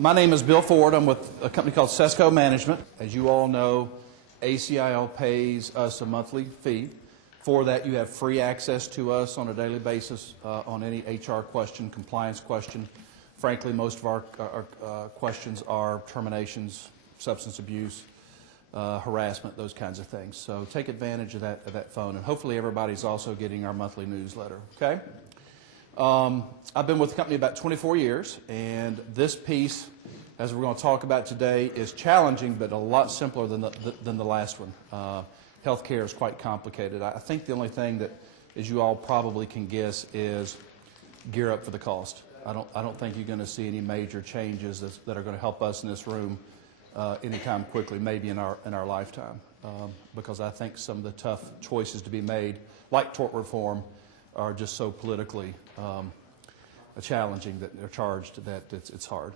My name is Bill Ford. I'm with a company called SESCO Management. As you all know, ACIL pays us a monthly fee. For that, you have free access to us on a daily basis on any HR question, compliance question. Frankly, most of our questions are terminations, substance abuse, harassment, those kinds of things. So take advantage of that phone, and hopefully everybody's also getting our monthly newsletter, okay? I've been with the company about 24 years, and this piece, as we're going to talk about today, is challenging but a lot simpler than the last one. Healthcare is quite complicated. I think the only thing that, as you all probably can guess, is gear up for the cost. I don't think you're going to see any major changes that are going to help us in this room anytime quickly, maybe in our lifetime, because I think some of the tough choices to be made, like tort reform, are just so politically challenging that they're charged that it's hard.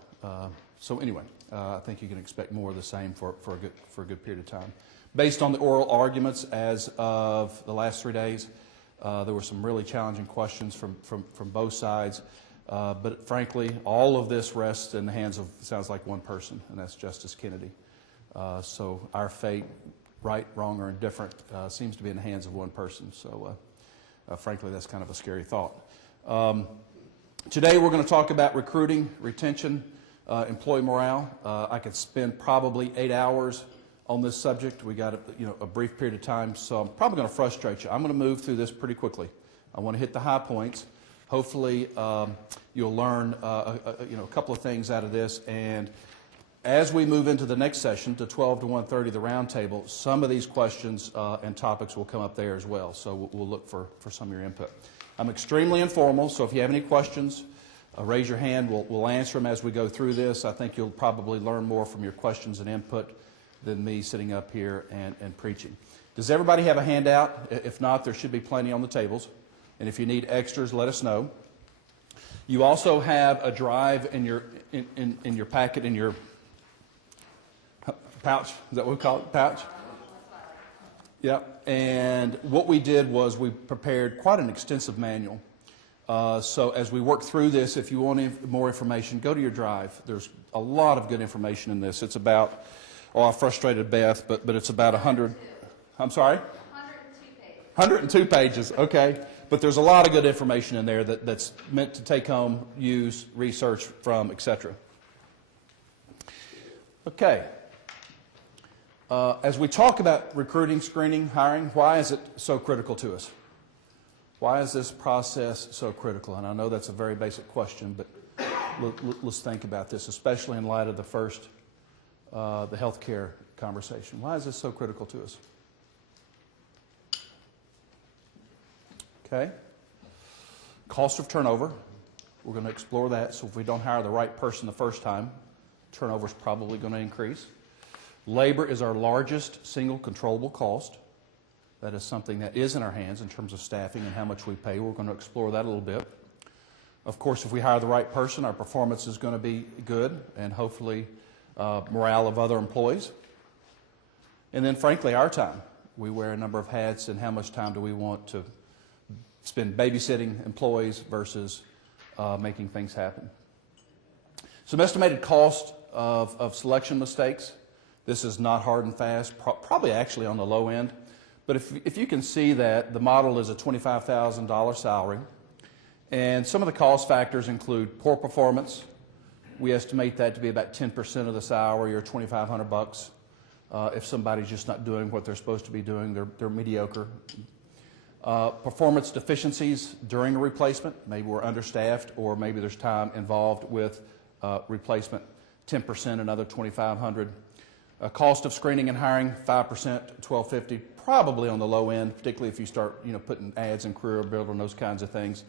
So anyway, I think you can expect more of the same for a good period of time. Based on the oral arguments as of the last 3 days, there were some really challenging questions from both sides. But frankly, all of this rests in the hands of, sounds like, one person, and that's Justice Kennedy. So our fate, right, wrong, or indifferent, seems to be in the hands of one person. So frankly, that's kind of a scary thought. Today we're going to talk about recruiting, retention, employee morale. I could spend probably 8 hours on this subject. We got a brief period of time, so I'm probably going to frustrate you. I'm going to move through this pretty quickly. I want to hit the high points. Hopefully you'll learn a couple of things out of this, and as we move into the next session, to 12 to 1:30, the roundtable, some of these questions and topics will come up there as well, so we'll look for some of your input. I'm extremely informal, so if you have any questions, raise your hand. We'll answer them as we go through this. I think you'll probably learn more from your questions and input than me sitting up here and preaching. Does everybody have a handout? If not, there should be plenty on the tables. And if you need extras, let us know. You also have a drive in your packet, in your pouch. Is that what we call it? Pouch? Yep. And what we did was we prepared quite an extensive manual. So as we work through this, if you want more information, go to your drive. There's a lot of good information in this. It's about, I frustrated Beth, but it's about 100. I'm sorry? 102 pages. 102 pages, okay. But there's a lot of good information in there that's meant to take home, use, research from, etc. Okay. As we talk about recruiting, screening, hiring, why is it so critical to us? Why is this process so critical? And I know that's a very basic question, but let's think about this, especially in light of the healthcare conversation. Why is this so critical to us? Okay. Cost of turnover. We're going to explore that. So if we don't hire the right person the first time, turnover is probably going to increase. Labor is our largest single controllable cost. That is something that is in our hands in terms of staffing and how much we pay. We're going to explore that a little bit. Of course, if we hire the right person, our performance is going to be good, and hopefully morale of other employees. And then, frankly, our time. We wear a number of hats, and how much time do we want to spend babysitting employees versus making things happen. Some estimated cost of selection mistakes. This is not hard and fast, probably actually on the low end. But if you can see that the model is a $25,000 salary, and some of the cost factors include poor performance. We estimate that to be about 10% of the salary, or $2,500. If somebody's just not doing what they're supposed to be doing, they're mediocre. Performance deficiencies during a replacement. Maybe we're understaffed, or maybe there's time involved with replacement. 10%, another $2,500. Cost of screening and hiring, 5%, $1,250, probably on the low end, particularly if you start putting ads in Career Builder and those kinds of things.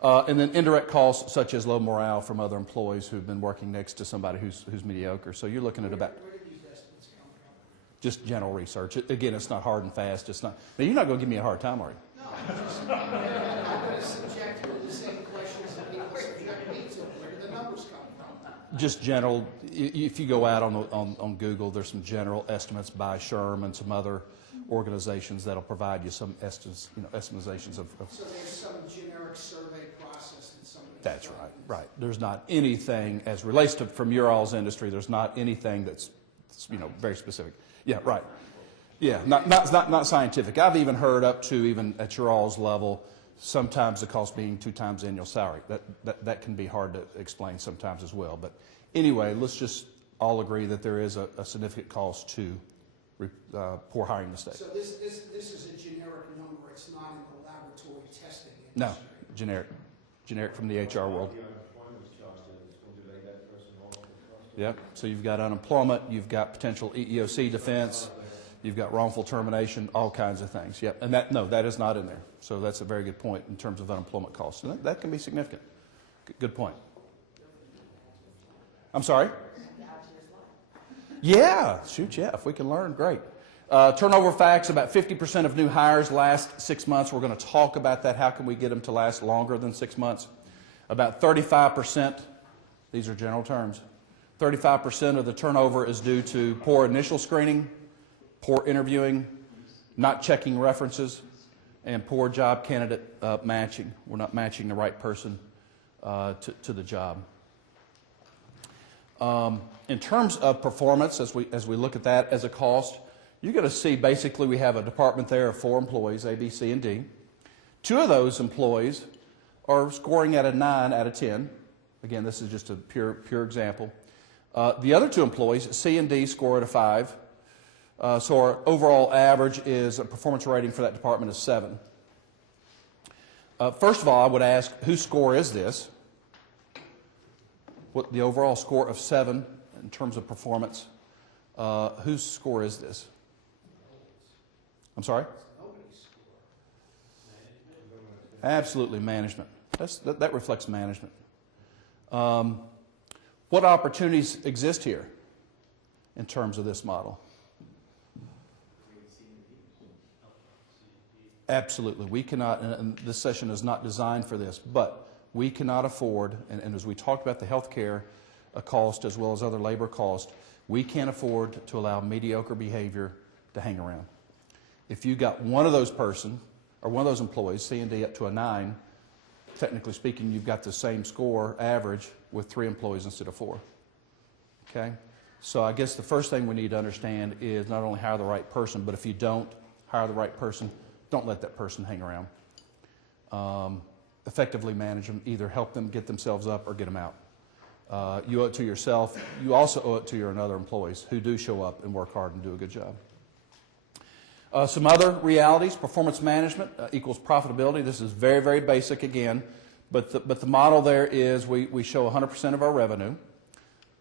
And then indirect costs such as low morale from other employees who've been working next to somebody who's mediocre. So you're looking at about. Where did these estimates come from? Just general research. Again, it's not hard and fast. It's not. Now, you're not going to give me a hard time, are you? No, I'm going to subject you to the same questions that people subject me to. Where do the numbers come from? Just general. If you go out on Google, there's some general estimates by SHRM and some other organizations that'll provide you some estimations of. So there's some generic survey process that somebody That's right, right. There's not anything as relates to from your all's industry. There's not anything that's very specific. Yeah, right. Yeah, not scientific. I've even heard up to even at your all's level, sometimes the cost being 2 times annual salary. That can be hard to explain sometimes as well. But anyway, let's just all agree that there is a significant cost to poor hiring mistake. So this is a generic number. It's not in the laboratory testing industry. No, generic from the HR world. Yep. So you've got unemployment, you've got potential EEOC defense, you've got wrongful termination, all kinds of things. Yep. And that is not in there. So that's a very good point in terms of unemployment costs. And that can be significant. Good point. I'm sorry? Yeah. Shoot, yeah. If we can learn, great. Turnover facts, about 50% of new hires last 6 months. We're going to talk about that. How can we get them to last longer than 6 months? About 35%, these are general terms, 35% of the turnover is due to poor initial screening, poor interviewing, not checking references, and poor job candidate matching. We're not matching the right person to the job. In terms of performance, as we look at that as a cost, you're going to see basically we have a department there of 4 employees, A, B, C, and D. 2 of those employees are scoring at a 9 out of 10. Again, this is just a pure example. The other 2 employees, C and D, score at a 5. So our overall average is a performance rating for that department is 7. First of all, I would ask, whose score is this? What the overall score of 7 in terms of performance? Whose score is this? I'm sorry? Absolutely, management. That reflects management. What opportunities exist here in terms of this model? Absolutely. We cannot, and this session is not designed for this, but we cannot afford, and as we talked about the health care cost as well as other labor cost, we can't afford to allow mediocre behavior to hang around. If you got one of those employees, C and D, up to a 9, technically speaking, you've got the same score average with 3 employees instead of 4. Okay? So I guess the first thing we need to understand is not only hire the right person, but if you don't hire the right person, don't let that person hang around. Effectively manage them, either help them get themselves up or get them out. You owe it to yourself. You also owe it to your other employees who do show up and work hard and do a good job. Some other realities, performance management equals profitability. This is very, very basic again, but the model there is we show 100% of our revenue.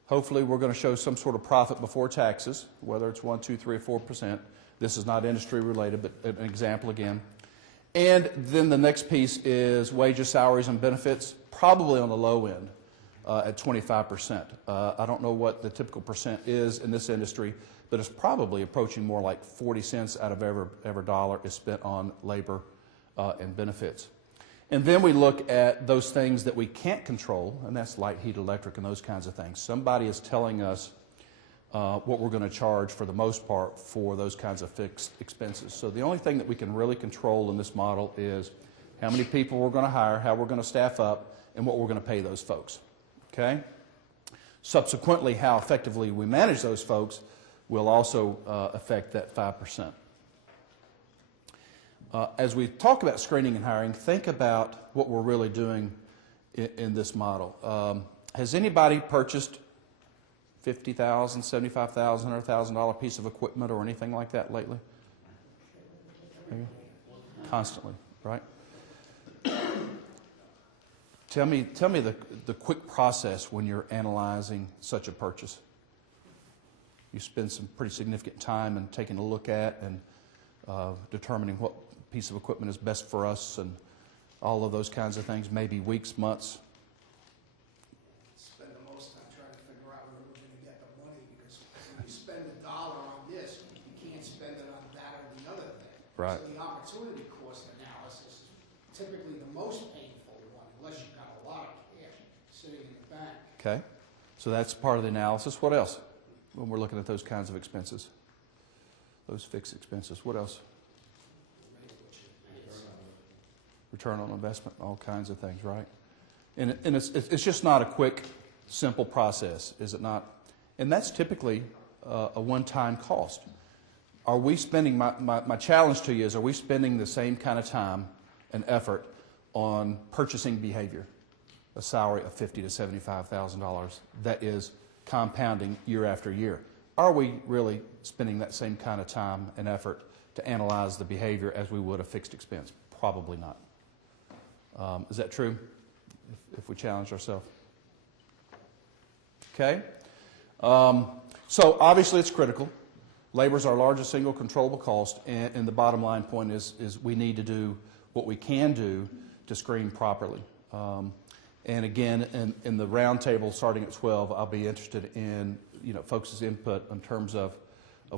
Hopefully we're going to show some sort of profit before taxes, whether it's 1, 2, 3, or 4%. This is not industry related, but an example again. And then the next piece is wages, salaries, and benefits, probably on the low end at 25%. I don't know what the typical percent is in this industry, but it's probably approaching more like 40 cents out of every dollar is spent on labor and benefits. And then we look at those things that we can't control, and that's light, heat, electric, and those kinds of things. Somebody is telling us what we're going to charge for the most part for those kinds of fixed expenses. So the only thing that we can really control in this model is how many people we're going to hire, how we're going to staff up, and what we're going to pay those folks. Okay? Subsequently, how effectively we manage those folks will also affect that 5%. As we talk about screening and hiring, think about what we're really doing in this model. Has anybody purchased $50,000, $75,000, or $1,000 piece of equipment or anything like that lately? Constantly, right? Tell me the quick process when you're analyzing such a purchase. You spend some pretty significant time in taking a look at and determining what piece of equipment is best for us and all of those kinds of things, maybe weeks, months. Spend the most time trying to figure out where we're going to get the money, because when you spend $1 on this, you can't spend it on that or the other thing. Right. So the opportunity cost analysis is typically the most painful one, unless you've got a lot of cash sitting in the bank. Okay. So that's part of the analysis. What else when we're looking at those kinds of expenses? Those fixed expenses. What else? Return on investment, all kinds of things, right? And it's just not a quick, simple process, is it not? And that's typically a one-time cost. Are we spending, my challenge to you is, are we spending the same kind of time and effort on purchasing behavior, a salary of $50,000 to $75,000 that is compounding year after year? Are we really spending that same kind of time and effort to analyze the behavior as we would a fixed expense? Probably not. Is that true, if we challenge ourselves? Okay. So obviously it's critical. Labor is our largest single controllable cost, and the bottom line point is we need to do what we can do to screen properly. And again, in the roundtable starting at 12, I'll be interested in folks' input in terms of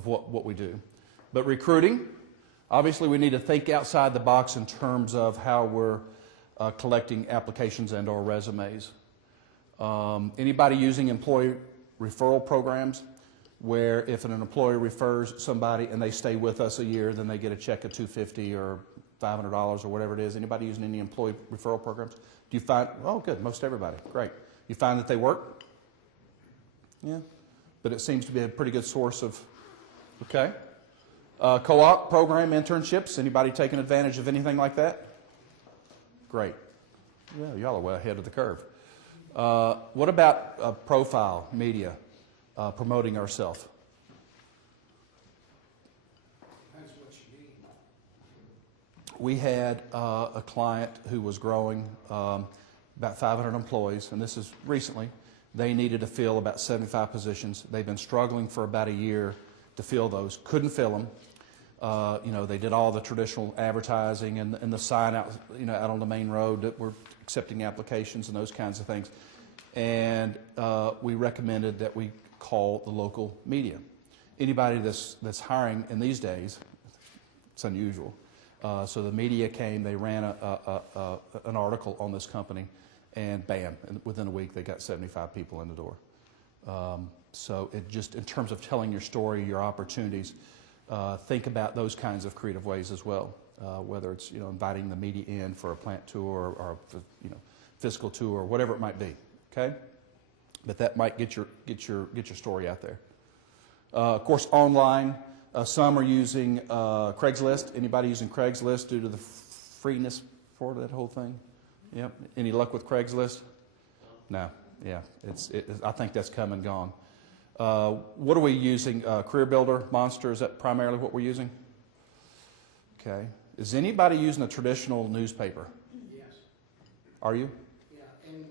what we do. But recruiting, obviously we need to think outside the box in terms of how we're collecting applications and or resumes. Anybody using employee referral programs where if an employer refers somebody and they stay with us a year, then they get a check of $250 or $500 or whatever it is? Anybody using any employee referral programs? Do you find, oh good, most everybody, great. You find that they work? Yeah, but it seems to be a pretty good source of, okay. Co-op program internships, anybody taking advantage of anything like that? Great. Yeah, y'all are well ahead of the curve. What about profile media, promoting ourselves? Depends what you need. We had a client who was growing about 500 employees, and this is recently. They needed to fill about 75 positions. They've been struggling for about a year to fill those. Couldn't fill them. They did all the traditional advertising and the sign out, out on the main road that we're accepting applications and those kinds of things. And we recommended that we call the local media. Anybody that's hiring in these days, it's unusual. So the media came, they ran an article on this company, and bam, within a week they got 75 people in the door. So it just, in terms of telling your story, your opportunities, think about those kinds of creative ways as well. Whether it's inviting the media in for a plant tour or physical tour or whatever it might be. Okay, but that might get your story out there. Of course, online. Some are using Craigslist. Anybody using Craigslist due to the freeness for that whole thing? Yep. Any luck with Craigslist? No. Yeah. I think that's come and gone. What are we using? Career Builder, Monster, is that primarily what we're using? Okay. Is anybody using a traditional newspaper? Yes. Are you? Yeah, in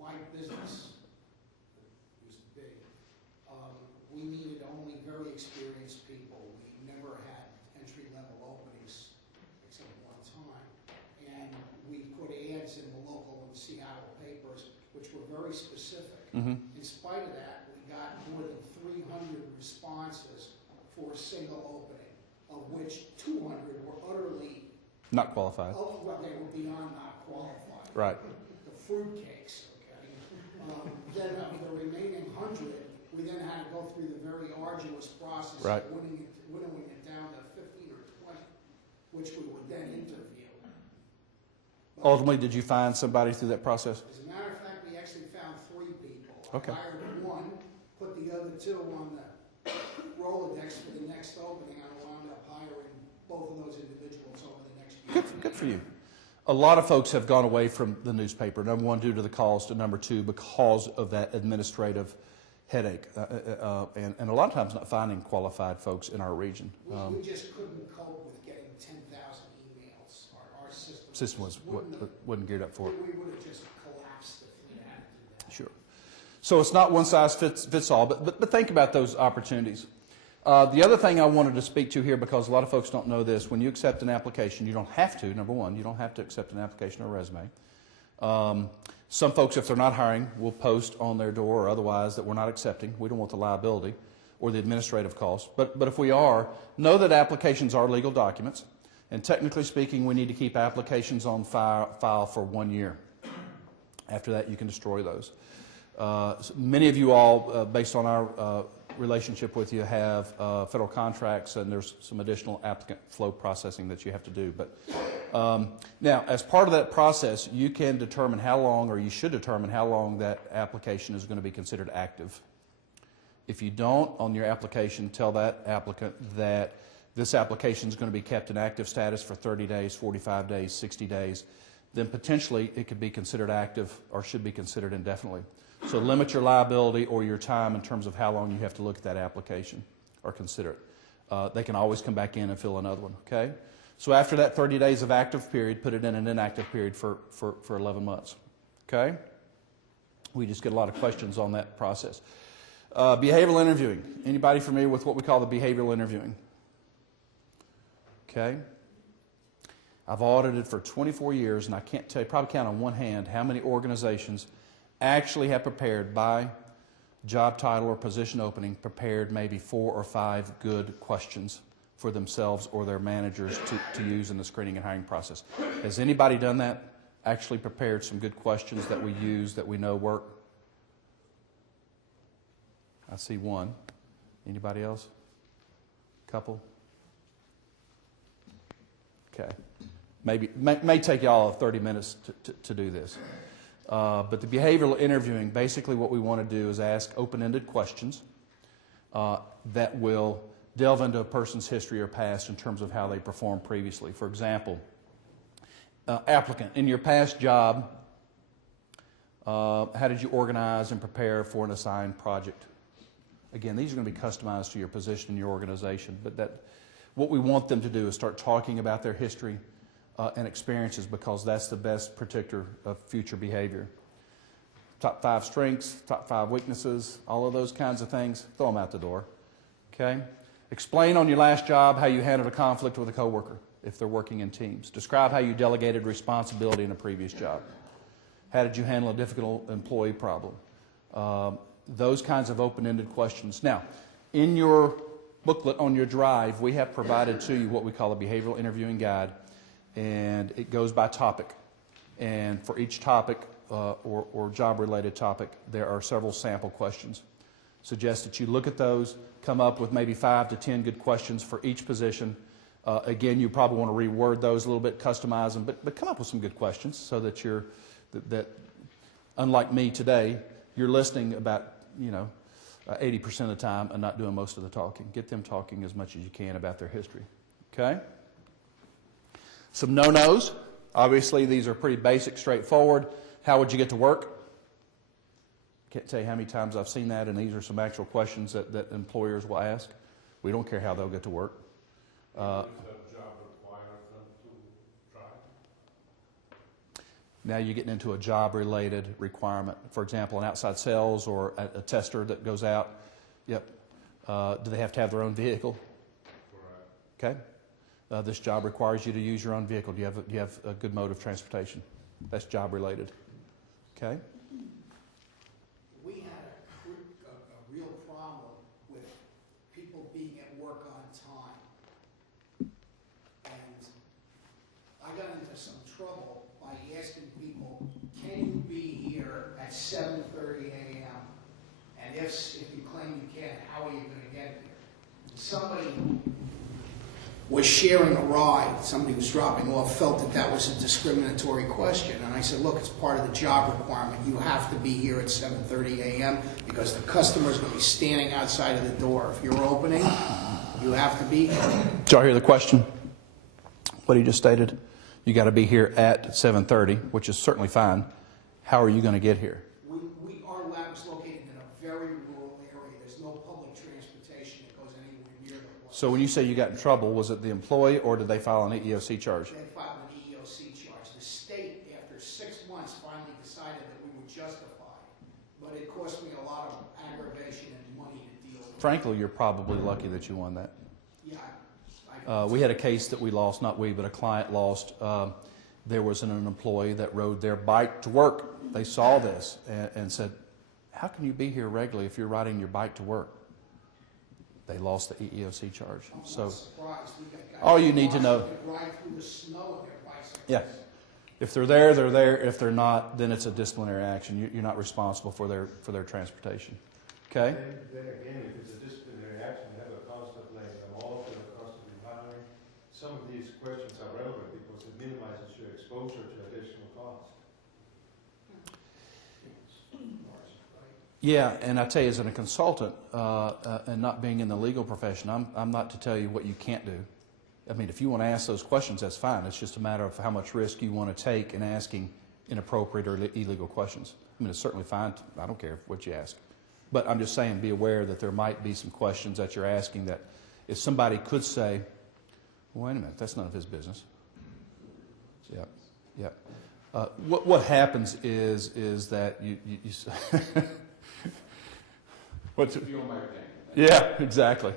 my business, used to be, we needed only very experienced people. We never had entry-level openings except one time. And we put ads in the local and Seattle papers, which were very specific. Mm-hmm. In spite of that, we got more than 300 responses for a single opening, of which 200 were utterly Not qualified. well, they were beyond not qualified. Right. The fruitcakes, okay? Then of the remaining 100, we then had to go through the very arduous process Right. of winnowing it down to 15 or 20, which we would then interview. But Ultimately, did you find somebody through that process? as a matter of fact, we actually found 3 people. Okay. I hired one, put the other 2 on the Rolodex for the next opening, and I wound up hiring both of those individuals over the next year. Good for you. A lot of folks have gone away from the newspaper, number one, due to the cost, and number two, because of that administrative headache, and a lot of times not finding qualified folks in our region. We just couldn't cope with getting 10,000 emails. Our system wasn't geared up for it. We would have just collapsed if we had to do that. Sure. So it's not one size fits all, but think about those opportunities. The other thing I wanted to speak to here, because a lot of folks don't know this, when you accept an application, you don't have to, number one, you don't have to accept an application or a resume. Some folks, if they're not hiring, will post on their door or otherwise that we're not accepting. We don't want the liability or the administrative cost. But if we are, know that applications are legal documents, and technically speaking, we need to keep applications on file for 1 year. After that, you can destroy those. Many of you all, based on our relationship with you have federal contracts, and there's some additional applicant flow processing that you have to do. But now, as part of that process, you can determine how long, or you should determine how long that application is going to be considered active. If you don't, on your application, tell that applicant that this application is going to be kept in active status for 30 days, 45 days, 60 days, then potentially it could be considered active or should be considered indefinitely. So limit your liability or your time in terms of how long you have to look at that application or consider it. They can always come back in and fill another one, okay? So after that 30 days of active period, put it in an inactive period for 11 months, okay? We just get a lot of questions on that process. Behavioral interviewing. Anybody familiar with what we call the behavioral interviewing? Okay. I've audited for 24 years, and I can't tell you, probably count on one hand, how many organizations actually have prepared by job title or position opening, prepared maybe 4 or 5 good questions for themselves or their managers to use in the screening and hiring process. Has anybody done that? Actually prepared some good questions that we use, that we know work? I see one. Anybody else? Couple? Okay. Maybe may take y'all 30 minutes to do this. But the behavioral interviewing, basically what we want to do is ask open-ended questions that will delve into a person's history or past in terms of how they performed previously. For example, applicant, in your past job, how did you organize and prepare for an assigned project? Again, these are going to be customized to your position in your organization, but what we want them to do is start talking about their history and experiences, because that's the best predictor of future behavior. Top 5 strengths, top 5 weaknesses, all of those kinds of things, throw them out the door. Okay? Explain on your last job how you handled a conflict with a coworker if they're working in teams. Describe how you delegated responsibility in a previous job. How did you handle a difficult employee problem? Those kinds of open-ended questions. Now, in your booklet on your drive, we have provided to you what we call a behavioral interviewing guide, and it goes by topic. And for each topic or job-related topic, there are several sample questions. Suggest that you look at those, come up with maybe 5 to 10 good questions for each position. Again, you probably want to reword those a little bit, customize them, but come up with some good questions so that that unlike me today, you're listening about 80% of the time and not doing most of the talking. Get them talking as much as you can about their history. Okay? Some no-nos. Obviously, these are pretty basic, straightforward. How would you get to work? Can't tell you how many times I've seen that, and these are some actual questions that employers will ask. We don't care how they'll get to work. Does that job require them to drive? Now you're getting into a job-related requirement. For example, an outside sales or a tester that goes out. Yep. Do they have to have their own vehicle? Correct. Okay. This job requires you to use your own vehicle. Do you have a good mode of transportation? That's job-related. Okay. We had a real problem with people being at work on time. And I got into some trouble by asking people, can you be here at 7:30 a.m.? And if you claim you can, how are you going to get there? Somebody was sharing a ride, somebody was dropping off, felt that was a discriminatory question. And I said, look, it's part of the job requirement. You have to be here at 7:30 a.m. because the customer's going to be standing outside of the door. If you're opening, you have to be here. Did y'all hear the question? What he just stated? You got to be here at 7:30, which is certainly fine. How are you going to get here? Our lab is located in a very rural area. There's no public transportation that goes anywhere near the place. So when you say you got in trouble, was it the employee or did they file an EEOC charge? They filed an EEOC charge. The state, after 6 months, finally decided that we were justified. But it cost me a lot of aggravation and money to deal with. Frankly, you're probably lucky that you won that. Yeah. We had a case that we lost, not we, but a client lost. There was an employee that rode their bike to work. They saw this and said, how can you be here regularly if you're riding your bike to work? They lost the EEOC charge. I'm So not surprised. We got guys all you need to know. that ride through the snow on their bicycles. Yeah. If they're there, they're there. If they're not, then it's a disciplinary action. You're not responsible for their transportation. Okay? Then again, if it's a disciplinary action, they have a cost of laying them off, they have a cost of rehiring. Some of these questions are relevant because it minimizes your exposure to additional costs. Yeah, and I tell you, as a consultant, and not being in the legal profession, I'm not to tell you what you can't do. I mean, if you want to ask those questions, that's fine. It's just a matter of how much risk you want to take in asking inappropriate or illegal questions. I mean, it's certainly fine. I don't care what you ask. But I'm just saying, be aware that there might be some questions that you're asking that if somebody could say, well, wait a minute, that's none of his business. Yeah, yeah. What happens is that you what's it? Yeah, exactly.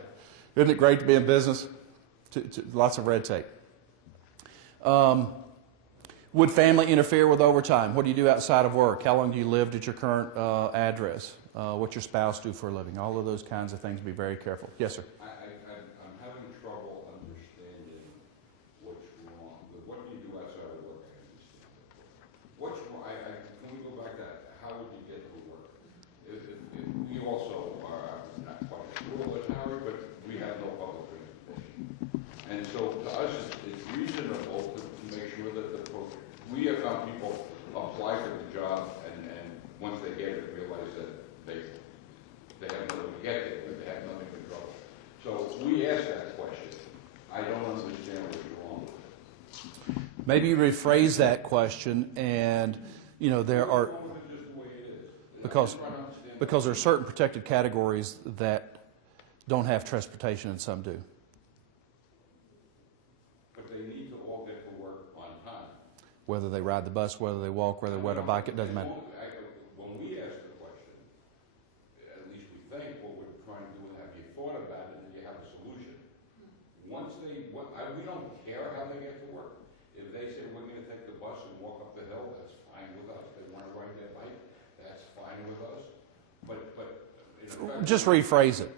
Isn't it great to be in business? Lots of red tape. Would family interfere with overtime? What do you do outside of work? How long do you live at your current address? What's your spouse do for a living? All of those kinds of things. Be very careful. Yes, sir. I'm having trouble understanding what's wrong. What do you do outside of work? I understand. What's wrong? Can we go back to how would you get to work? We also are not quite military, but we have no public transportation. And so to us, it's reasonable to make sure that we have found people apply for the job and once they get it, realize that they have nothing to get it, but they have nothing to control. So we ask that question. I don't understand what's wrong with it. Maybe you rephrase that question, and you know there are because there are certain protected categories that don't have transportation and some do. But they need to all get to work on time. Whether they ride the bus, whether they walk, whether they ride a bike, it doesn't matter. When we ask the question, at least we think what we're trying to do, have you thought about it and you have a solution? Once we don't care how they get to work. If they say we're going to take the bus and walk up the hill, that's fine with us. If they want to ride their bike, that's fine with us. But Just rephrase it.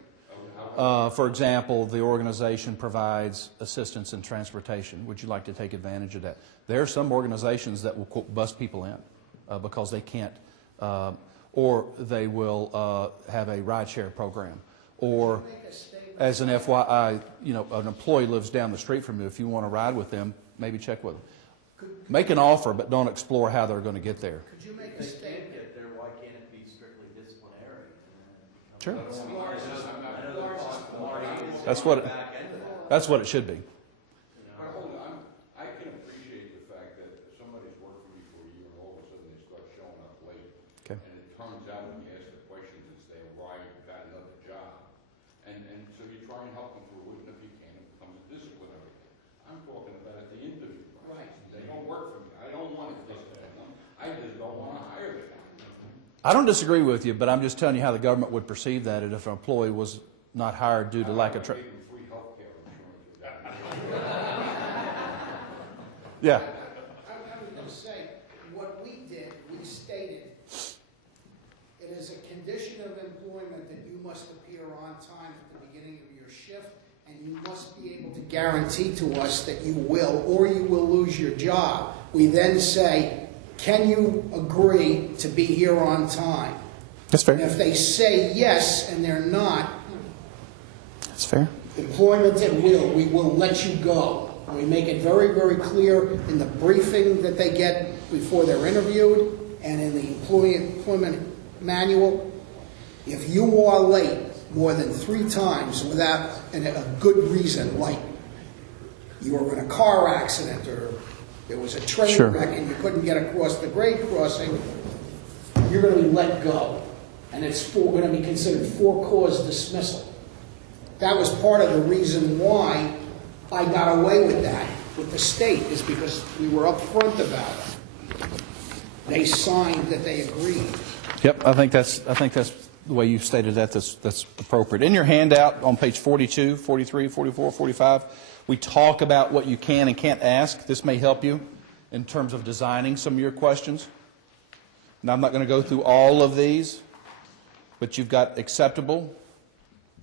For example, the organization provides assistance in transportation. Would you like to take advantage of that? There are some organizations that will quote, bus people in because they can't, or they will have a rideshare program. Or as an FYI, you know, an employee lives down the street from you. If you want to ride with them, maybe check with them. Make an offer, but don't explore how they're going to get there. Could you make a If they statement? can't get there, why can't it be strictly disciplinary? Sure. That's That's what it should be. But hold on, I can appreciate the fact that somebody's worked for me for a year and all of a sudden they start showing up late. Okay. And it turns out when you ask the questions and say, why you got another job. And so you try and help them through it, and if you can, it becomes a disciplinary thing. I'm talking about at the interview process. Right. They don't work for me. I don't want to discipline them. I just don't want to hire them. I don't disagree with you, but I'm just telling you how the government would perceive that if an employee was not hired due to lack of training. Free health care insurance. Yeah. I was going to say, what we did, we stated, it is a condition of employment that you must appear on time at the beginning of your shift, and you must be able to guarantee to us that you will, or you will lose your job. We then say, can you agree to be here on time? That's And fair. if they say yes and they're not, That's fair. employment at will, we will let you go. And we make it very, very clear in the briefing that they get before they're interviewed and in the employment manual. If you are late more than 3 times without a good reason, like you were in a car accident or there was a train Sure. wreck and you couldn't get across the grade crossing, you're going to be let go. And it's going to be considered for-cause dismissal. That was part of the reason why I got away with that with the state, is because we were upfront about it. They signed that they agreed. Yep, I think that's the way you stated that. That's appropriate. In your handout on page 42, 43, 44, 45, we talk about what you can and can't ask. This may help you in terms of designing some of your questions. Now, I'm not going to go through all of these, but you've got acceptable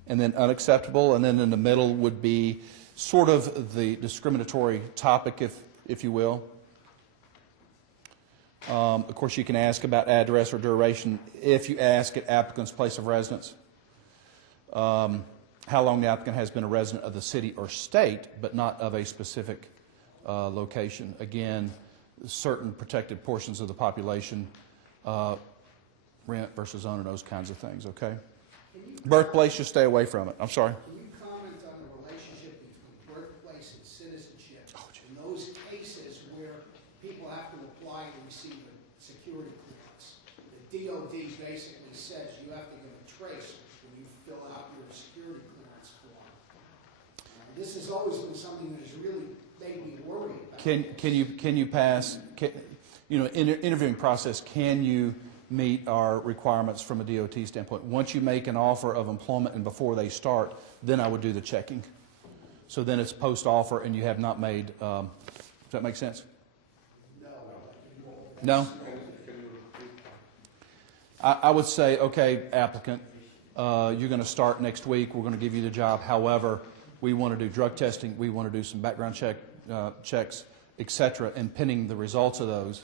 and then unacceptable, and then in the middle would be sort of the discriminatory topic, if you will. Of course, you can ask about address or duration if you ask at applicant's place of residence. how long the applicant has been a resident of the city or state, but not of a specific location. Again, certain protected portions of the population, rent versus own, and those kinds of things, okay? Birthplace, you stay away from it. I'm sorry. Can you comment on the relationship between birthplace and citizenship? In those cases where people have to apply to receive a security clearance, the DOD basically says you have to give a trace when you fill out your security clearance form. This has always been something that has really made me worried about. Can you pass, interviewing process, can you meet our requirements from a DOT standpoint? Once you make an offer of employment and before they start, then I would do the checking. So then it's post-offer and you have not made, does that make sense? No? I would say, okay, applicant, you're going to start next week. We're going to give you the job. However, we want to do drug testing. We want to do some background checks, et cetera, and pending the results of those,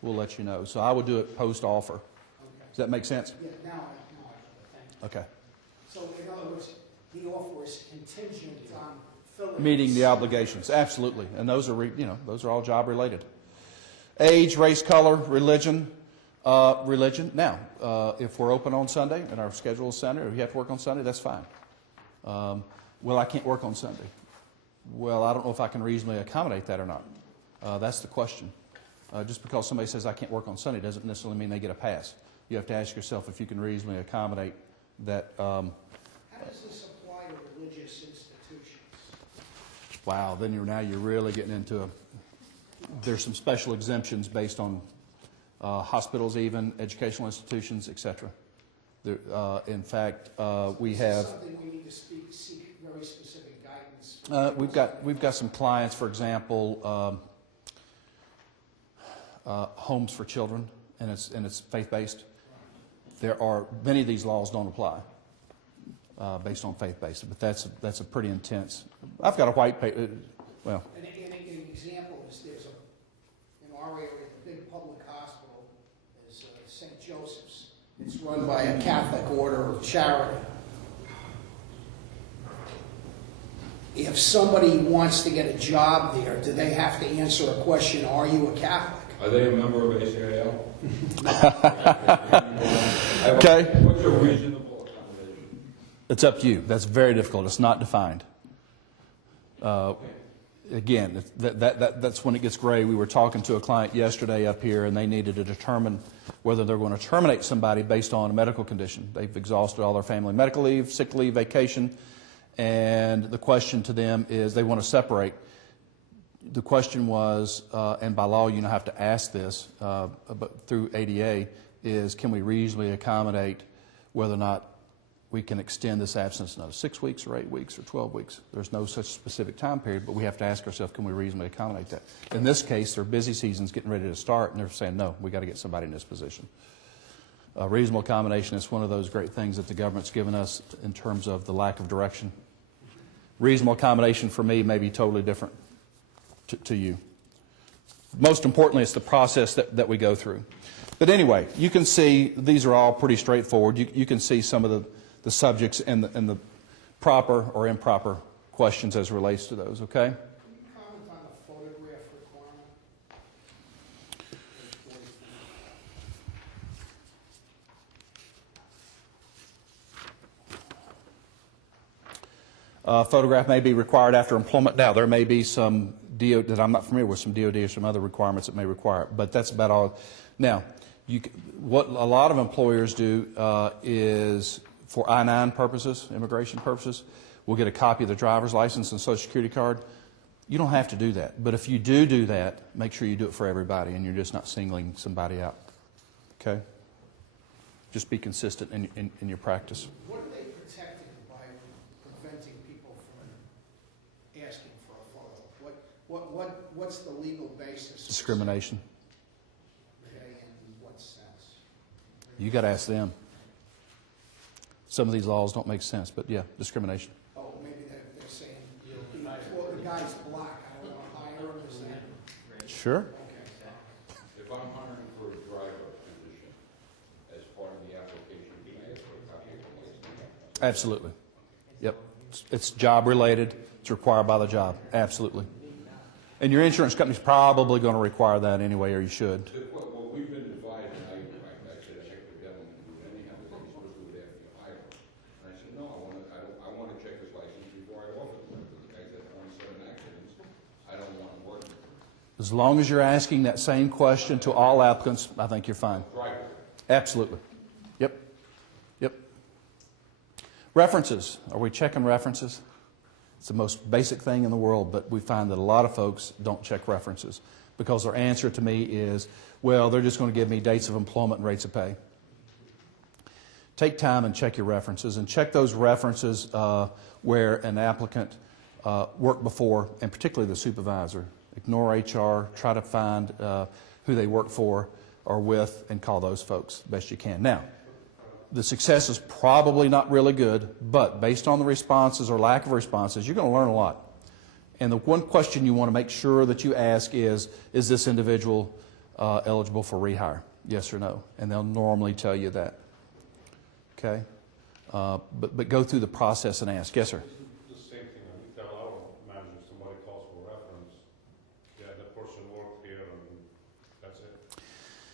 we'll let you know. So I would do it post-offer. Okay. Does that make sense? Yeah, now I thank you. Okay. So in other words, the offer is contingent on filling. Meeting the obligations, absolutely. And those are, those are all job related. Age, race, color, religion. Now, if we're open on Sunday and our schedule is Sunday, or you have to work on Sunday, that's fine. Well, I can't work on Sunday. Well, I don't know if I can reasonably accommodate that or not. That's the question. Just because somebody says I can't work on Sunday doesn't necessarily mean they get a pass. You have to ask yourself if you can reasonably accommodate that. How does this apply to religious institutions? Wow, then you're really getting into there's some special exemptions based on hospitals, even educational institutions, etc. In fact, we have. Something we need to seek very specific guidance. We've got some clients, for example, homes for children, and it's faith-based. There are many of these laws don't apply based on faith-based, but that's a pretty intense. I've got a white paper. Well, An example is in our area, the big public hospital is St. Joseph's. It's run by a Catholic order of charity. If somebody wants to get a job there, do they have to answer a question, are you a Catholic? Are they a member of ACIL? Okay. What's a reasonable accommodation? It's up to you. That's very difficult. It's not defined. Again, that's when it gets gray. We were talking to a client yesterday up here, and they needed to determine whether they're going to terminate somebody based on a medical condition. They've exhausted all their family medical leave, sick leave, vacation, and the question to them is they want to separate. The question was, and by law you don't have to ask this, but through ADA, is can we reasonably accommodate whether or not we can extend this absence another 6 weeks or 8 weeks or 12 weeks. There's no such specific time period, but we have to ask ourselves, can we reasonably accommodate that? In this case, their busy season's getting ready to start, and they're saying, no, we got to get somebody in this position. Reasonable accommodation is one of those great things that the government's given us in terms of the lack of direction. Reasonable accommodation for me may be totally different to you. Most importantly, it's the process that we go through. But anyway, you can see these are all pretty straightforward. You can see some of the subjects and the proper or improper questions as relates to those, okay? Can you comment on the photograph requirement? Photograph may be required after employment. Now, there may be some DOD that I'm not familiar with, some DOD or some other requirements that may require it, but that's about all. Now, what a lot of employers do is, for I-9 purposes, immigration purposes, we'll get a copy of the driver's license and Social Security card. You don't have to do that, but if you do that, make sure you do it for everybody and you're just not singling somebody out, okay? Just be consistent in your practice. What are they protecting by preventing people from asking for a photo? What's the legal basis? Discrimination. Okay, in what sense? You got to ask them. Some of these laws don't make sense, but yeah, discrimination. Oh, maybe they're saying, well, the guy's black, I don't want to hire him, is that? Sure. Okay. If I'm hiring for a driver position as part of the application, can I ask for a copy of the license? Absolutely. Yep. It's job related. It's required by the job. Absolutely. And your insurance company's probably going to require that anyway, or you should. Well, we've been advised, and I said, heck with them, and do it anyhow, because you're supposed to do it after you hire them. And I said, no, I want to check his license before I offer him, because the guy's had 27 accidents. I don't want him working. As long as you're asking that same question to all applicants, I think you're fine. Right. Absolutely. Yep. Yep. References. Are we checking references? It's the most basic thing in the world, but we find that a lot of folks don't check references because their answer to me is, well, they're just going to give me dates of employment and rates of pay. Take time and check your references, and check those references where an applicant worked before, and particularly the supervisor. Ignore HR, try to find who they work for or with, and call those folks best you can. Now, the success is probably not really good, but based on the responses or lack of responses, you're going to learn a lot. And the one question you want to make sure that you ask is this individual eligible for rehire? Yes or no? And they'll normally tell you that. Okay? But go through the process and ask. Yes, sir? The same thing, we tell our manager, somebody calls for reference, yeah, that person worked here, and that's it.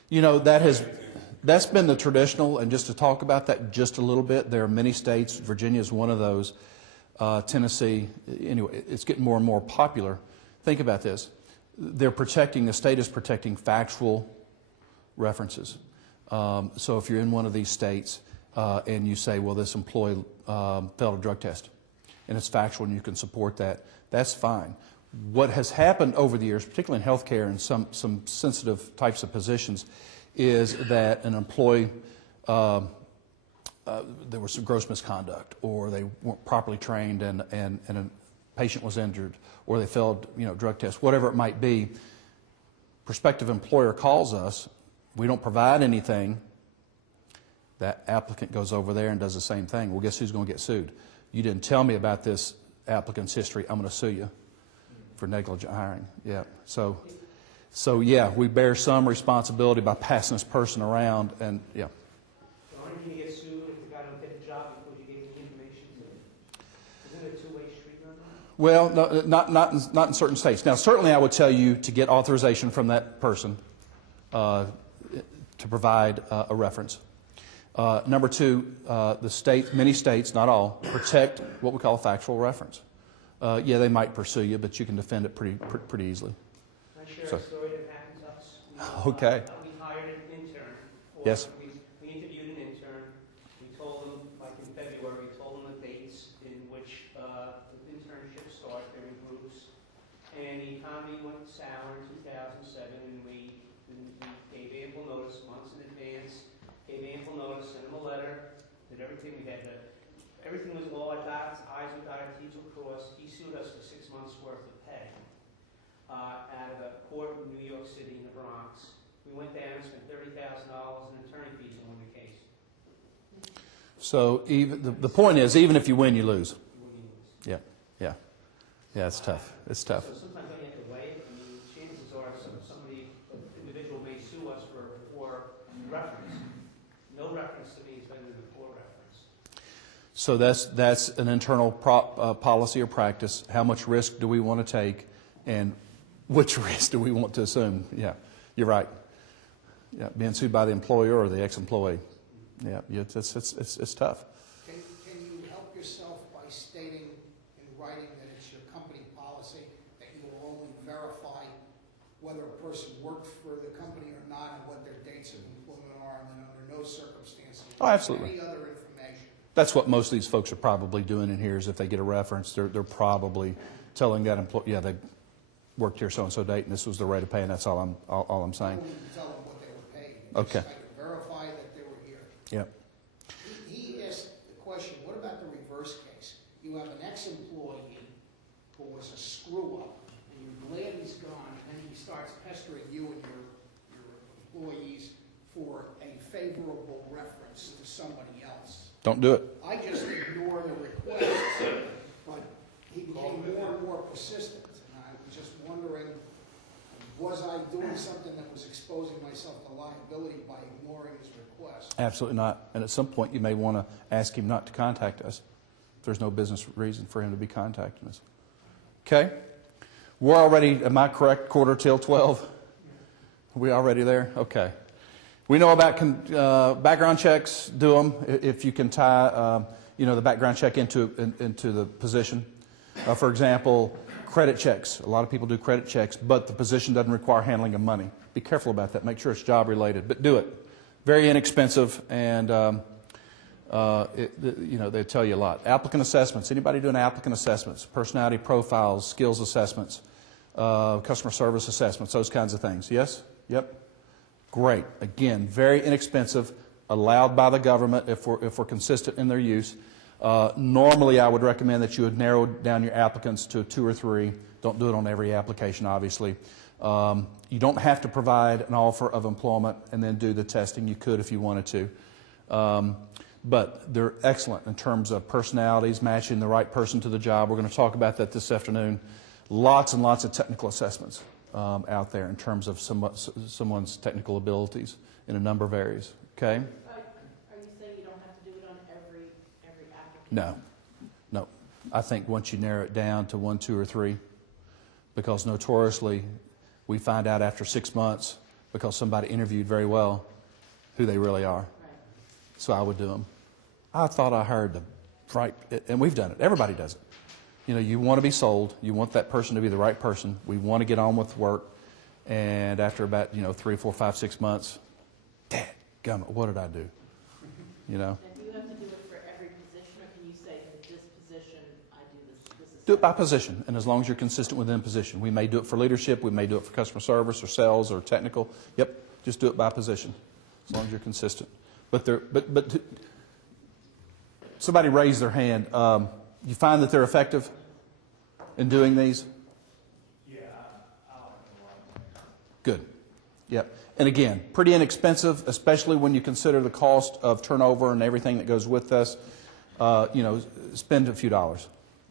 You know, that's been the traditional, and just to talk about that just a little bit, there are many states, Virginia is one of those, Tennessee, anyway, it's getting more and more popular. Think about this. The state is protecting factual references. So if you're in one of these states and you say, well, this employee failed a drug test, and it's factual and you can support that, that's fine. What has happened over the years, particularly in healthcare and some sensitive types of positions, is that an employee, there was some gross misconduct, or they weren't properly trained and a patient was injured, or they failed drug tests, whatever it might be. Prospective employer calls us, we don't provide anything, that applicant goes over there and does the same thing. Well, guess who's going to get sued? You didn't tell me about this applicant's history, I'm going to sue you for negligent hiring. Yeah. So yeah, we bear some responsibility by passing this person around, and yeah. So aren't you going to get sued if the guy don't get the job because you gave him the information to? Isn't it a two-way street on that? Well, no, not in certain states. Now, certainly I would tell you to get authorization from that person to provide a reference. Number two, many states, not all, protect what we call a factual reference. Yeah, they might pursue you, but you can defend it pretty easily. Can I share a story that happened to us? Okay. We hired an intern. Yes. We interviewed an intern. We told him, like in February, we told him the dates in which the internship starts. They're in groups. And the economy went sour in 2007, and we gave ample notice months in advance, gave ample notice, sent him a letter, did everything. We had to, everything was all our dots, I's were dotted, T's were crossed. He sued us for 6 months' worth of pay out of a court in New York City in the Bronx. We went down and spent $30,000 in attorney fees on the case. So even the point is, even if you win, you lose. When you lose. Yeah, it's tough. It's tough. So sometimes when you have to weigh it, I mean, chances are somebody, an individual may sue us for reference. No reference to me is better than a poor reference. So that's an internal policy or practice. How much risk do we want to take, and which risk do we want to assume? Yeah, you're right. Yeah, being sued by the employer or the ex-employee. Yeah, it's tough. Can you help yourself by stating in writing that it's your company policy that you will only verify whether a person worked for the company or not and what their dates of employment are, and then under no circumstances Oh, absolutely. any other information? That's what most of these folks are probably doing in here, is if they get a reference, they're probably telling that employee, yeah, they worked here so-and-so date, and this was the rate of pay, and that's all I'm saying. I wouldn't tell them what they were paid. Okay. I could verify that they were here. Yeah. He asked the question, what about the reverse case? You have an ex-employee who was a screw-up, and you're glad he's gone, and then he starts pestering you and your employees for a favorable reference to somebody else. Don't do it. I just ignore the request, but he became more and more persistent, and I was just wondering, was I doing something that was expected exposing myself to liability by ignoring his request. Absolutely not. And at some point, you may want to ask him not to contact us if there's no business reason for him to be contacting us. Okay? We're already, am I correct, quarter till 12? Are we already there? Okay. We know about background checks. Do them if you can tie, the background check into the position. For example, credit checks. A lot of people do credit checks, but the position doesn't require handling of money. Be careful about that. Make sure it's job related, but do it. Very inexpensive, and they tell you a lot. Applicant assessments. Anybody doing applicant assessments? Personality profiles, skills assessments, customer service assessments, those kinds of things. Yes? Yep. Great. Again, very inexpensive, allowed by the government if we're consistent in their use. Normally, I would recommend that you would narrow down your applicants to 2 or 3. Don't do it on every application, obviously. You don't have to provide an offer of employment and then do the testing. You could if you wanted to. But they're excellent in terms of personalities, matching the right person to the job. We're going to talk about that this afternoon. Lots and lots of technical assessments out there in terms of someone's technical abilities in a number of areas. Okay? Are you saying you don't have to do it on every applicant? No. I think once you narrow it down to 1, 2, or 3, because notoriously we find out after 6 months, because somebody interviewed very well, who they really are. Right. So I would do them. I thought I heard the right, and we've done it. Everybody does it. You want to be sold. You want that person to be the right person. We want to get on with work. And after about, 3, 4, 5, 6 months, dadgummit, what did I do? And do you have to do it for every position, or can you say, for this position, I do this Do it by position, and as long as you're consistent within position. We may do it for leadership. We may do it for customer service or sales or technical. Yep, just do it by position, as long as you're consistent. But somebody raised their hand. You find that they're effective in doing these? Yeah, I like them a lot. Good. Yep. And again, pretty inexpensive, especially when you consider the cost of turnover and everything that goes with this. Spend a few dollars.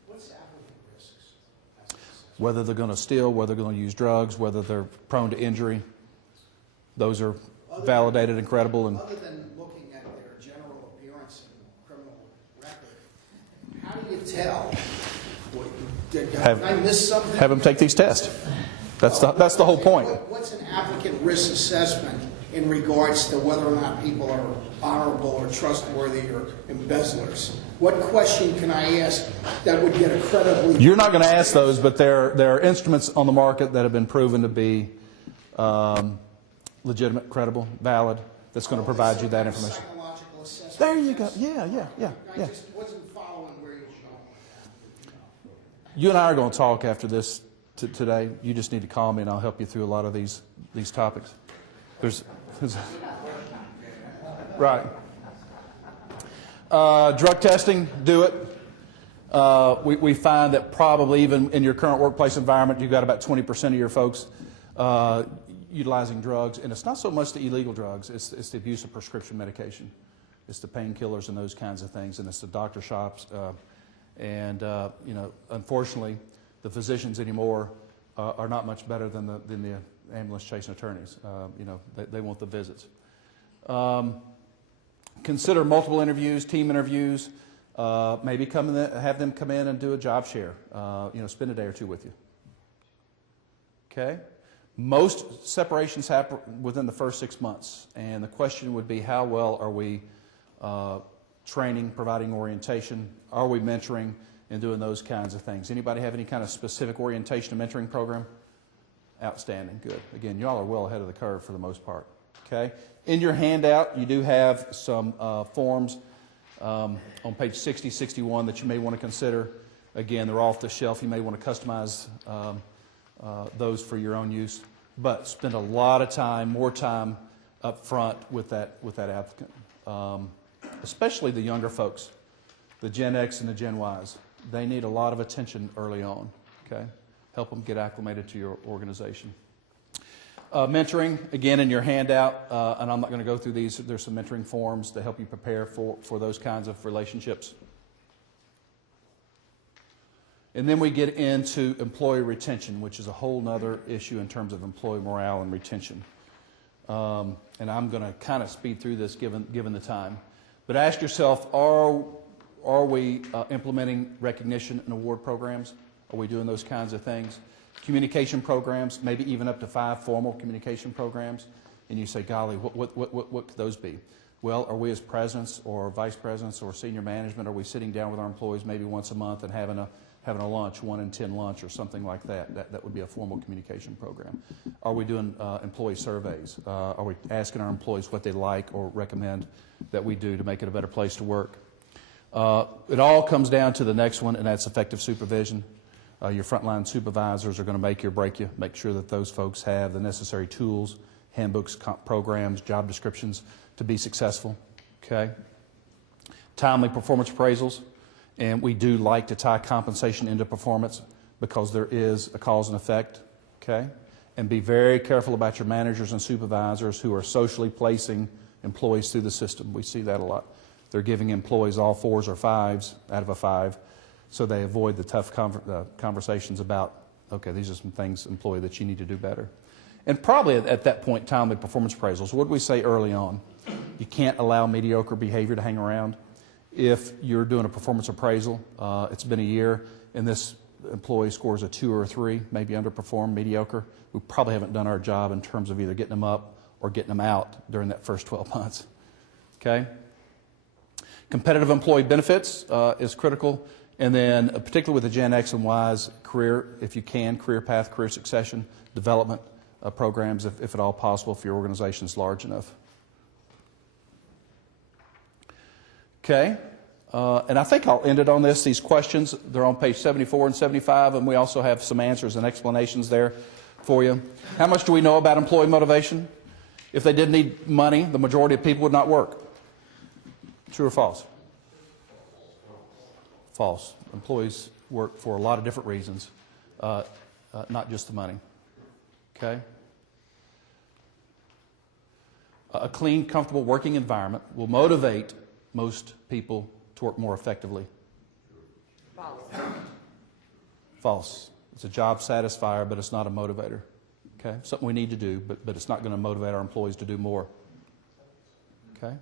What's applicant risks? Whether they're going to steal, whether they're going to use drugs, whether they're prone to injury. Those are validated and credible. And Other than looking at their general appearance and criminal record, how do you tell? Did I miss something? have them take these tests. That's the whole point. What's an applicant risk assessment in regards to whether or not people are honorable or trustworthy or embezzlers? What question can I ask that would get a credibly... You're not going to ask those, but there are instruments on the market that have been proven to be legitimate, credible, valid, that's going to provide you that information. Psychological assessment. There you go. Yeah. I just wasn't following where you're going. You and I are going to talk after this today. You just need to call me, and I'll help you through a lot of these topics. There's right. Drug testing, do it. We find that probably even in your current workplace environment, you've got about 20% of your folks utilizing drugs, and it's not so much the illegal drugs, it's the abuse of prescription medication. It's the painkillers and those kinds of things, and it's the doctor shops. Unfortunately, the physicians anymore are not much better than the ambulance chasing attorneys. They want the visits. Consider multiple interviews, team interviews. Maybe have them come in and do a job share. Spend a day or two with you. Okay? Most separations happen within the first 6 months, and the question would be, how well are we training, providing orientation? Are we mentoring and doing those kinds of things? Anybody have any kind of specific orientation and mentoring program? Outstanding, good. Again, y'all are well ahead of the curve for the most part. Okay? In your handout, you do have some forms on page 60, 61 that you may want to consider. Again, they're off the shelf. You may want to customize those for your own use. But spend a lot of time, more time up front with that applicant. Especially the younger folks, the Gen X and the Gen Ys. They need a lot of attention early on. Okay? Help them get acclimated to your organization. Mentoring, again, in your handout, and I'm not going to go through these. There's some mentoring forms to help you prepare for those kinds of relationships. And then we get into employee retention, which is a whole other issue in terms of employee morale and retention. and I'm going to kind of speed through this given the time. But ask yourself, are we implementing recognition and award programs? Are we doing those kinds of things? Communication programs, maybe even up to 5 formal communication programs. And you say, golly, what could those be? Well, are we as presidents or vice presidents or senior management, are we sitting down with our employees maybe once a month and having a lunch, 1 in 10 lunch or something like that? That would be a formal communication program. Are we doing employee surveys? Are we asking our employees what they like or recommend that we do to make it a better place to work? It all comes down to the next one, and that's effective supervision. Your frontline supervisors are going to make you or break you. Make sure that those folks have the necessary tools, handbooks, programs, job descriptions to be successful. Okay. Timely performance appraisals, and we do like to tie compensation into performance because there is a cause and effect. Okay. And be very careful about your managers and supervisors who are socially placing employees through the system. We see that a lot. They're giving employees all 4s or 5s out of a 5, so they avoid the tough conversations about, okay, these are some things, employee, that you need to do better. And probably at that point, timely performance appraisals. What did we say early on? You can't allow mediocre behavior to hang around. If you're doing a performance appraisal, it's been a year, and this employee scores a 2 or a 3, maybe underperformed, mediocre, we probably haven't done our job in terms of either getting them up or getting them out during that first 12 months. Okay? Competitive employee benefits is critical. And then, particularly with the Gen X and Ys, career, if you can, career path, career succession, development programs, if at all possible, if your organization is large enough. Okay. And I think I'll end it on this. These questions, they're on page 74 and 75, and we also have some answers and explanations there for you. How much do we know about employee motivation? If they didn't need money, the majority of people would not work. True or false? False. Employees work for a lot of different reasons, not just the money. Okay? A clean, comfortable working environment will motivate most people to work more effectively. False. False. It's a job satisfier, but it's not a motivator. Okay? Something we need to do, but it's not going to motivate our employees to do more. Okay?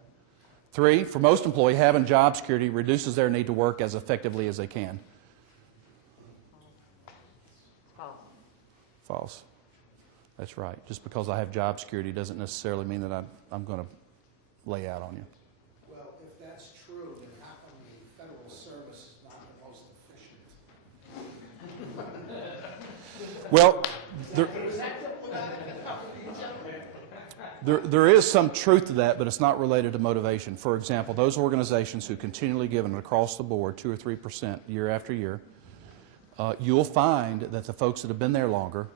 3, for most employees, having job security reduces their need to work as effectively as they can. False. False. That's right. Just because I have job security doesn't necessarily mean that I'm going to lay out on you. Well, if that's true, then how come the federal service is not the most efficient? Well, there is some truth to that, but it's not related to motivation. For example, those organizations who continually give an across the board 2 or 3% year after year, you'll find that the folks that have been there longer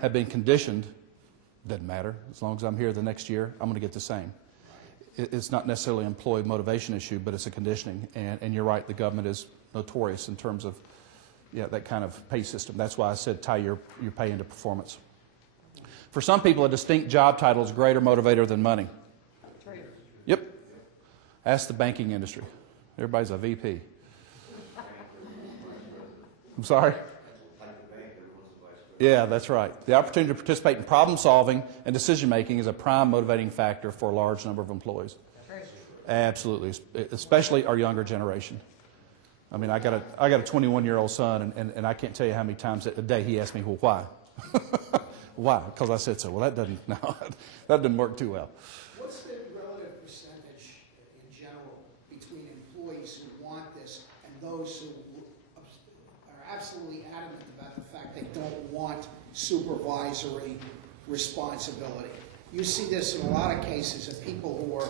have been conditioned, doesn't matter, as long as I'm here the next year, I'm going to get the same. It's not necessarily an employee motivation issue, but it's a conditioning. And you're right, the government is notorious in terms of that kind of pay system. That's why I said tie your pay into performance. For some people, a distinct job title is a greater motivator than money. True. Yep. Ask the banking industry. Everybody's a VP. I'm sorry? Yeah, that's right. The opportunity to participate in problem solving and decision making is a prime motivating factor for a large number of employees. True. Absolutely, especially our younger generation. I mean, I got a 21-year-old son, and I can't tell you how many times a day he asks me, well, why? Why? Because I said so. Well, that didn't work too well. What's the relative percentage in general between employees who want this and those who are absolutely adamant about the fact they don't want supervisory responsibility? You see this in a lot of cases of people who are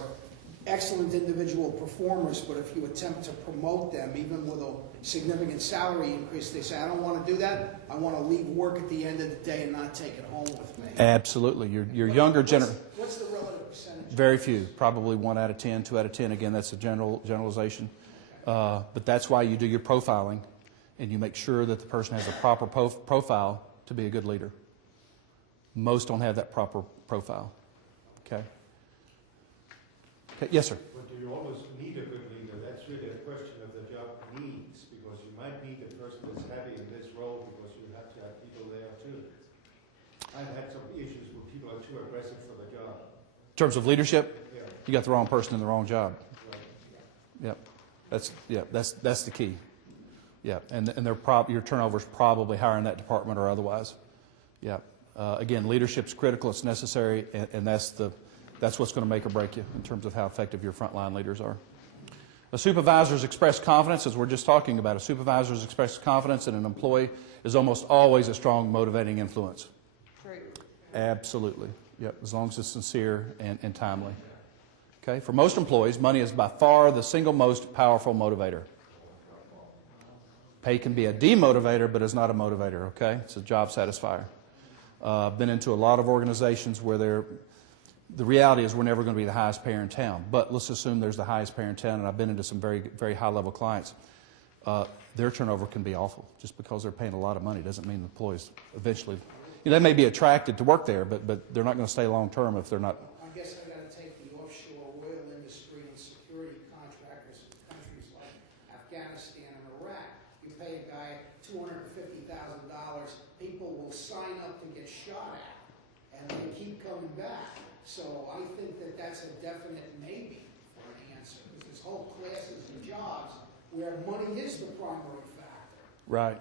excellent individual performers, but if you attempt to promote them, even with a significant salary increase, they say, I don't want to do that. I want to leave work at the end of the day and not take it home with me. Absolutely. Your younger generation. What's the relative percentage? Very few. Probably 1 out of 10, 2 out of 10. Again, that's a generalization. But that's why you do your profiling, and you make sure that the person has a proper profile to be a good leader. Most don't have that proper profile. Okay? Okay. Yes, sir. But do you always need a good leader? That's really a question of the job needs, because you might need a person that's happy in this role because you have to have people there too. I've had some issues where people are too aggressive for the job. In terms of leadership, you got the wrong person in the wrong job. Yep. That's the key. Yeah, and your turnover is probably higher in that department or otherwise. Yeah. Again, leadership's critical. It's necessary, and that's what's going to make or break you in terms of how effective your frontline leaders are. A supervisor's expressed confidence, as we're just talking about, a supervisor's expressed confidence in an employee is almost always a strong motivating influence. True. Absolutely. Yep. As long as it's sincere and timely. Okay. For most employees, money is by far the single most powerful motivator. Pay can be a demotivator, but it's not a motivator, okay? It's a job satisfier. I've been into a lot of organizations where the reality is we're never going to be the highest payer in town, but let's assume there's the highest payer in town, and I've been into some very, very high-level clients. Their turnover can be awful. Just because they're paying a lot of money doesn't mean the employees eventually, they may be attracted to work there, but they're not going to stay long-term if they're not. I guess I got to take the offshore oil industry and security contractors in countries like Afghanistan and Iraq. You pay a guy $250,000, people will sign up to get shot at, and they keep coming back. So I think that that's a definite maybe for an answer, because there's whole classes and jobs where money is the primary factor. Right.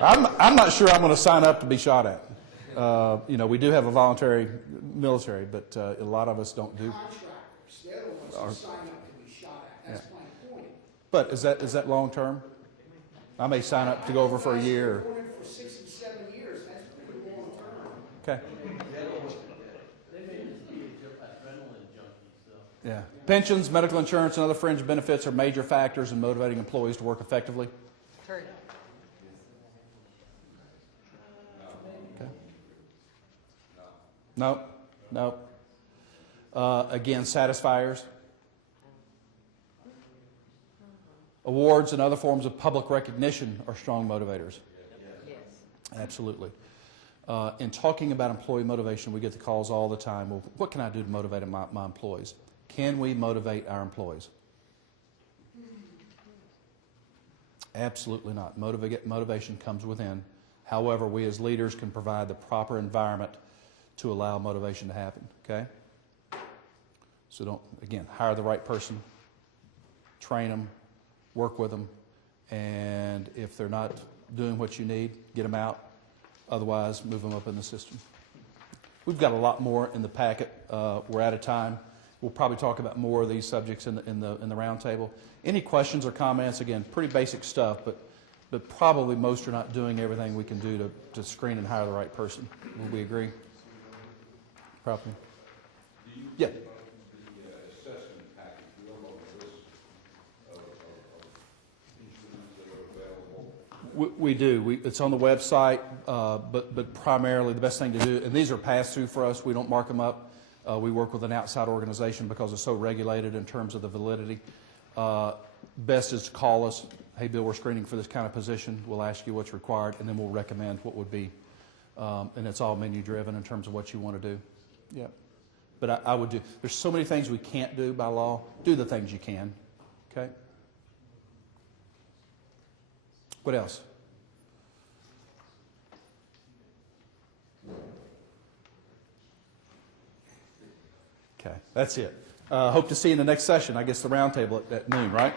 I'm not sure I'm going to sign up to be shot at. We do have a voluntary military, but a lot of us don't do. Contractors, they're the ones who sign up to be shot at. That's my point. But is that long term? I may sign up to go over for a year. Doing it for 6 and 7 years, that's pretty long term. Okay. They may just be adrenaline junkies, though. Yeah. Pensions, medical insurance, and other fringe benefits are major factors in motivating employees to work effectively. True. Okay. No. Again, satisfiers. Awards and other forms of public recognition are strong motivators. Yes. Absolutely. In talking about employee motivation, we get the calls all the time. Well, what can I do to motivate my employees? Can we motivate our employees? Absolutely not. Motivation comes within. However, we as leaders can provide the proper environment to allow motivation to happen. Okay? So don't, again, hire the right person, train them, work with them, and if they're not doing what you need, get them out. Otherwise, move them up in the system. We've got a lot more in the packet. We're out of time. We'll probably talk about more of these subjects in the roundtable. Any questions or comments? Again, pretty basic stuff, but probably most are not doing everything we can do to screen and hire the right person. Will we agree? Probably. Yeah. Assessment package, we don't know the list of instruments that are available. We do. It's on the website, but primarily the best thing to do, and these are pass-through for us. We don't mark them up. We work with an outside organization because it's so regulated in terms of the validity. Best is to call us. Hey, Bill, we're screening for this kind of position. We'll ask you what's required, and then we'll recommend what would be. And it's all menu-driven in terms of what you want to do. Yeah. But I would do. There's so many things we can't do by law. Do the things you can. Okay? What else? Okay, that's it. Hope to see you in the next session. I guess the roundtable at noon, right?